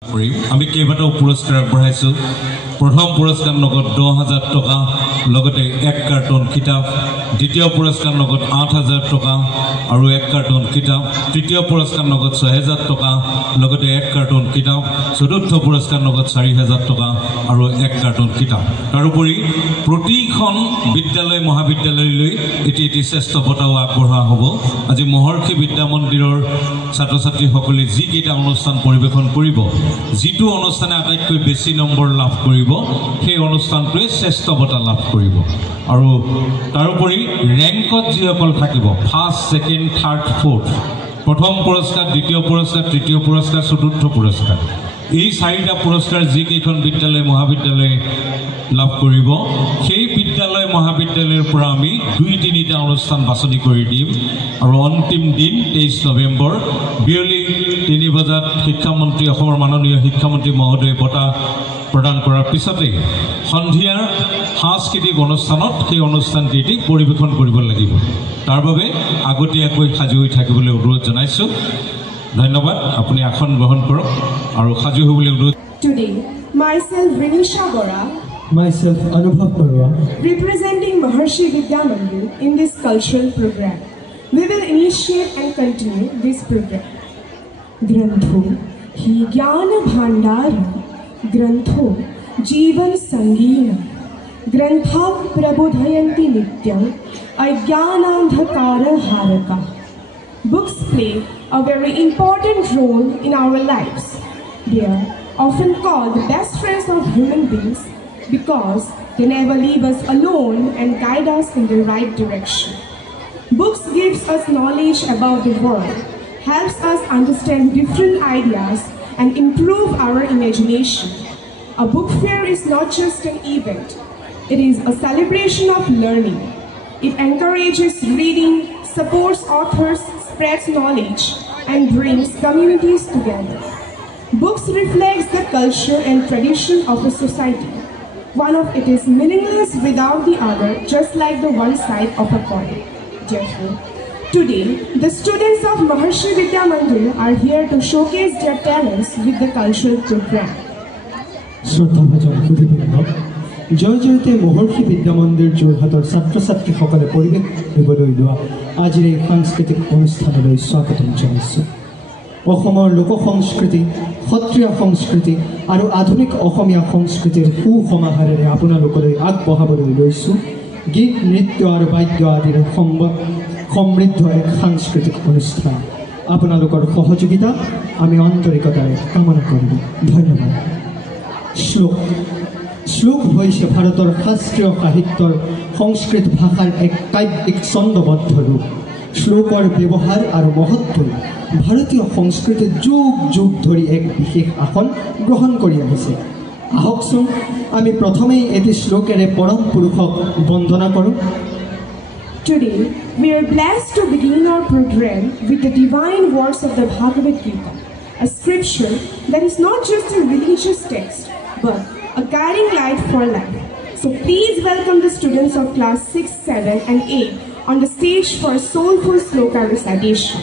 আমি কেইবাটাও পুৰস্কাৰ আগবঢ়াইছোঁ। প্ৰথম পুৰস্কাৰ লগত 10,000 টকা লগতে 1 কাৰ্টন কিতাপ, দ্বিতীয় পুৰস্কাৰ লগত 8,000 টকা আৰু 1 কাৰ্টন কিতাপ, তৃতীয় পুৰস্কাৰ লগত 6,000 টকা লগতে 1 কাৰ্টন কিতাপ, চতুৰ্থ পুৰস্কাৰ লগত 4,000 টকা আৰু 1 কাৰ্টন কিতাপ। তাৰোপৰি প্ৰতিখন বিদ্যালয় মহাবিদ্যালয়লৈ এটি শ্ৰেষ্ঠ বঁটাও আগবঢ়োৱা হ'ব। আজি মহৰ্ষি বিদ্যা মন্দিৰৰ ছাত্ৰ ছাত্ৰীসকলে যিকেইটা অনুষ্ঠান পৰিৱেশন কৰিব, যিটো অনুষ্ঠানে আটাইতকৈ বেছি নম্বৰ লাভ কৰিব সেই অনুষ্ঠানটোৱে শ্ৰেষ্ঠ বঁটা লাভ কৰিব। আৰু তাৰোপৰি ৰেংকত যিসকল থাকিব ফাৰ্ষ্ট, ছেকেণ্ড, থাৰ্ড, ফ'ৰ্থ, প্ৰথম পুৰস্কাৰ, দ্বিতীয় পুৰস্কাৰ, তৃতীয় পুৰস্কাৰ, চতুৰ্থ পুৰস্কাৰ, এই 4টা পুৰস্কাৰ যিকেইখন বিদ্যালয় মহাবিদ্যালয়ে লাভ কৰিব সেই বিদ্যালয় মহাবিদ্যালয়ৰ পৰা আমি 2-3টা অনুষ্ঠান বাছনি কৰি দিম। আৰু অন্তিম দিন 23 নৱেম্বৰ বিয়লি 3 বজাত শিক্ষামন্ত্ৰী অসমৰ মাননীয় শিক্ষামন্ত্ৰী মহোদয়ে বঁটা প্ৰদান কৰাৰ পিছতে সন্ধিয়াৰ সাংস্কৃতিক অনুষ্ঠানত সেই অনুষ্ঠানটি পৰিৱেশন কৰিব লাগিব। তাৰ বাবে আগতীয়াকৈ সাজু হৈ থাকিবলৈ অনুৰোধ জনাইছোঁ। ধন্যবাদ। আপুনি আসন গ্ৰহণ কৰক আৰু সাজু হ'বলৈ অনুৰোধ। Today, myself Rinisha Bora, myself Anubhav Barua, representing Maharshi Vidya Mandir in this cultural program. We will initiate and continue this program. Grantho hi Jnana Bhandara, Grantho Jeevan Sangeena, Grantha Prabodhayanti Nityam, Ajnanandhakara Haraka. Books play a very important role in our lives. They are often called the best friends of human beings because they never leave us alone and guide us in the right direction. Books gives us knowledge about the world, helps us understand different ideas and improve our imagination. A book fair is not just an event, it is a celebration of learning. It encourages reading, supports authors, spreads knowledge, and brings communities together. Books reflects the culture and tradition of a society. One of it is meaningless without the other, just like the one side of a coin. Therefore, today, the students of Maharshi Vidya Mandir are here to showcase their talents with the cultural program. শ্ৰদ্ধাভাজন সুধীবৃন্দ, Jayate মহৰ্ষি বিদ্যা মন্দিৰ যোৰহাটৰ ছাত্ৰ ছাত্ৰীসকলে পৰিৱেশ দিবলৈ লোৱা আজিৰ এই সাংস্কৃতিক অনুষ্ঠানলৈ স্বাগতম জনাইছোঁ। অসমৰ লোক সংস্কৃতি, সত্ৰীয়া সংস্কৃতি আৰু আধুনিক অসমীয়া সংস্কৃতিৰ সুসমাহাৰেৰে আপোনালোকলৈ আগবঢ়াবলৈ লৈছোঁ গীত, নৃত্য আৰু বাদ্য আদিৰে সমৃদ্ধ এক সাংস্কৃতিক অনুষ্ঠান। আপোনালোকৰ সহযোগিতা আমি অন্তৰিকতাৰে কামনা কৰিম। ধন্যবাদ। শ্লোক হৈছে ভাৰতৰ শাস্ত্ৰীয় সাহিত্যৰ সংস্কৃত ভাষাৰ এক কাব্যিক ছন্দবদ্ধ ৰূপ। শ্লোকৰ ব্যৱহাৰ আৰু মহত্বই ভাৰতীয় সংস্কৃতিত যুগ যুগ ধৰি এক বিশেষ আসন গ্ৰহণ কৰি আহিছে। আহকচোন আমি প্ৰথমেই এটি শ্লোকেৰে পৰম পুৰুষক বন্দনা কৰোঁ। Today, we are blessed to begin our program with the divine words of the Bhagavad Gita, a scripture that is not just a religious text, but a guiding light for life. So please welcome the students of class 6, 7 and 8 on the stage for a soulful sloka recitation.